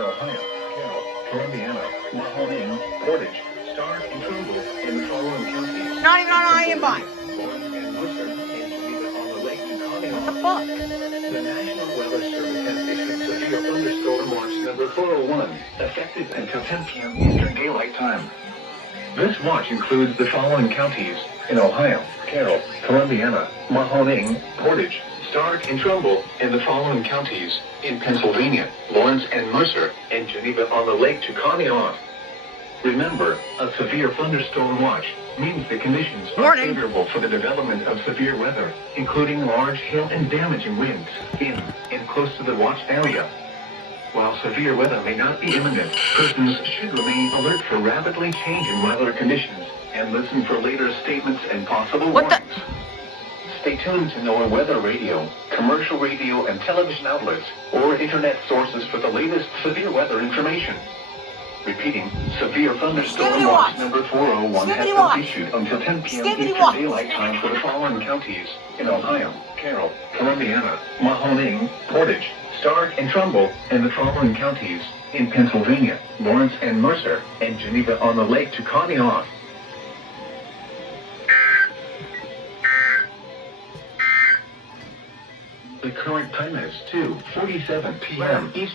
in Ohio, Carroll, Columbiana, Mahoning, Portage, Stark, and Trumbull in the following counties. Not even on I-85. Lawrence and Worcester, and Geneva on the Lake to Conneaut. What the fuck? The National Weather Service has issued severe thunderstorm watch number 401, effective until 10 p.m. Eastern Daylight Time. This watch includes the following counties in Ohio, Carroll, Columbiana, Mahoning, Portage, Stark, and Trumbull, and the following counties in Pennsylvania, Lawrence and Mercer, and Geneva on the Lake to Conneaut. Remember, a severe thunderstorm watch means the conditions are favorable for the development of severe weather, including large hail and damaging winds in and close to the watched area. While severe weather may not be imminent, persons should remain alert for rapidly changing weather conditions and listen for later statements and possible warnings. Stay tuned to NOAA weather radio, commercial radio and television outlets, or internet sources for the latest severe weather information. Repeating, severe thunderstorm watch number 401 has been issued until 10 p.m. Eastern Daylight Time for the following counties in Ohio, Carroll, Columbiana, Mahoning, Portage, Stark, and Trumbull, and the following counties in Pennsylvania, Lawrence and Mercer, and Geneva on the Lake to Conneaut. The current time is 2:47 p.m. Eastern.